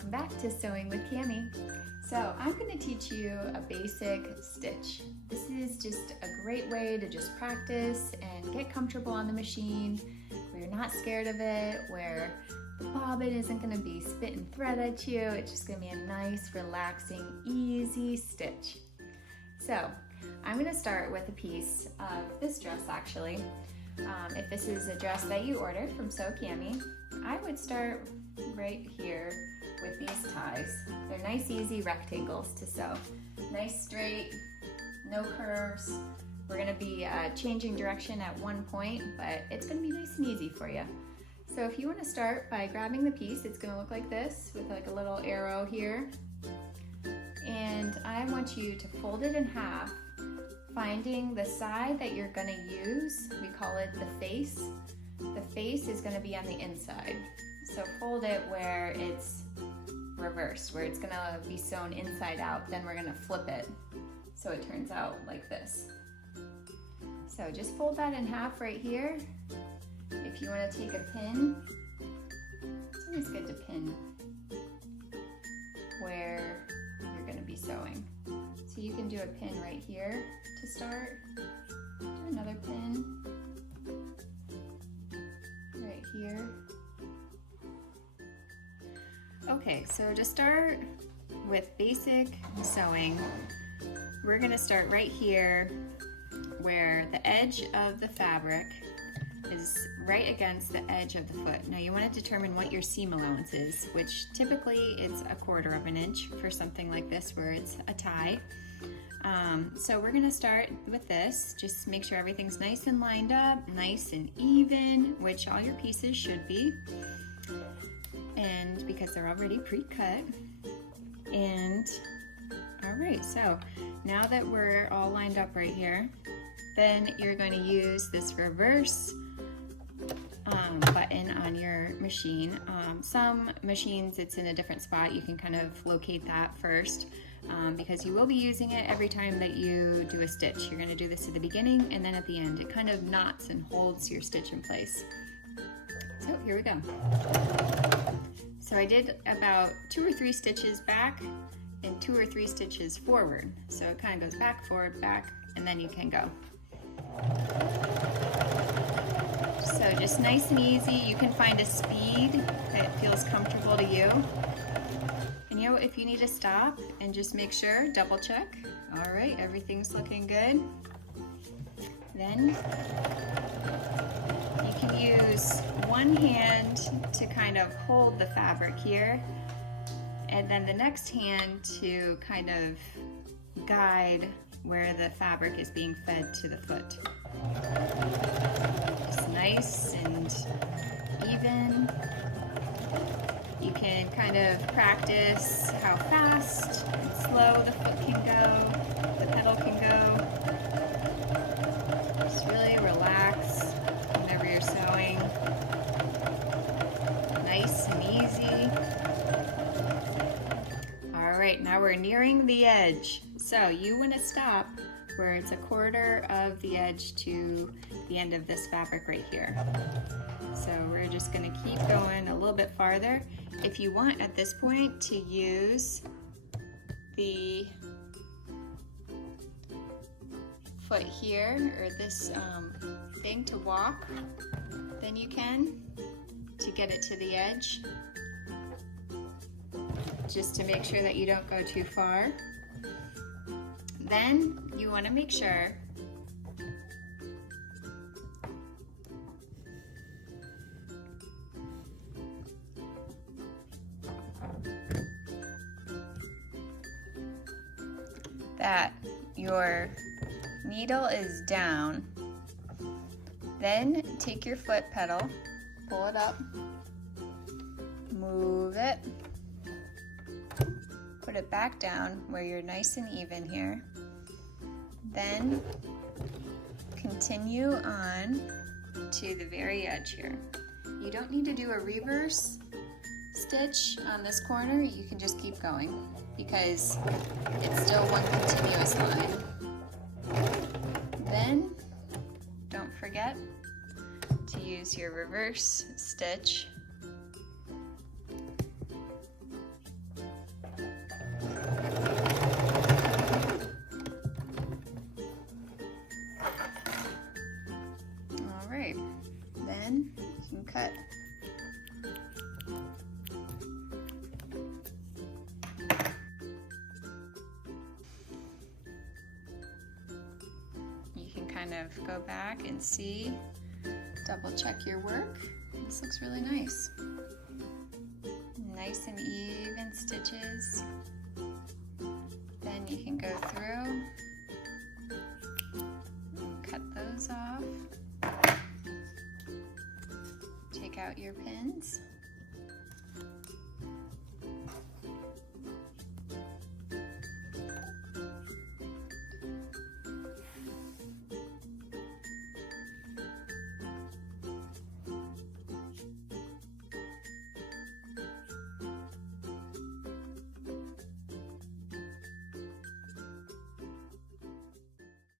Welcome back to Sewing with Cami. So I'm going to teach you a basic stitch. This is just a great way to just practice and get comfortable on the machine where you're not scared of it, where the bobbin isn't going to be spitting thread at you. It's just going to be a nice, relaxing, easy stitch. So I'm going to start with a piece of this dress actually. If this is a dress that you ordered from Sew Cami, I would start right here with these ties. They're nice, easy rectangles to sew. Nice, straight, no curves. We're gonna be changing direction at one point, but it's gonna be nice and easy for you. So if you wanna start by grabbing the piece, it's gonna look like this with like a little arrow here. And I want you to fold it in half, finding the side that you're gonna use. We call it the face. The face is gonna be on the inside. So fold it where it's reversed, where it's gonna be sewn inside out. Then we're gonna flip it so it turns out like this. So just fold that in half right here. If you wanna take a pin, it's always good to pin where you're gonna be sewing. So you can do a pin right here to start. Do another pin right here. Okay, so to start with basic sewing, we're gonna start right here where the edge of the fabric is right against the edge of the foot. Now you want to determine what your seam allowance is, which typically it's 1/4 of an inch for something like this where it's a tie. So we're gonna start with this. Just make sure everything's nice and lined up, nice and even, which all your pieces should be. And because they're already pre-cut. And all right, so now that we're all lined up right here, then you're going to use this reverse button on your machine. Some machines it's in a different spot. You can kind of locate that first because you will be using it every time that you do a stitch. You're going to do this at the beginning and then at the end. It kind of knots and holds your stitch in place. So here we go. So I did about 2 or 3 stitches back and 2 or 3 stitches forward. So it kind of goes back, forward, back, and then you can go. So just nice and easy. You can find a speed that feels comfortable to you. And you know, if you need to stop and just make sure, double check. All right, everything's looking good. Then you can use one hand to kind of hold the fabric here, and then the next hand to kind of guide where the fabric is being fed to the foot. It's nice and even. You can kind of practice how fast and slow the foot can go, the pedal can go. Just really relax whenever you're sewing. Nice and easy. All right, now we're nearing the edge. So you want to stop where it's 1/4 of the edge to the end of this fabric right here. So we're just going to keep going a little bit farther. If you want at this point to use the foot here or this thing to walk, then you can, to get it to the edge, just to make sure that you don't go too far. Then you want to make sure that your needle is down. Then take your foot pedal, pull it up, move it, put it back down where you're nice and even here. Then continue on to the very edge here. You don't need to do a reverse stitch on this corner. You can just keep going because it's still one continuous line. Then don't forget to use your reverse stitch you can cut. You can kind of go back and see, double check your work. This looks really nice. Nice and even stitches. Then you can go through, cut those off, take out your pins.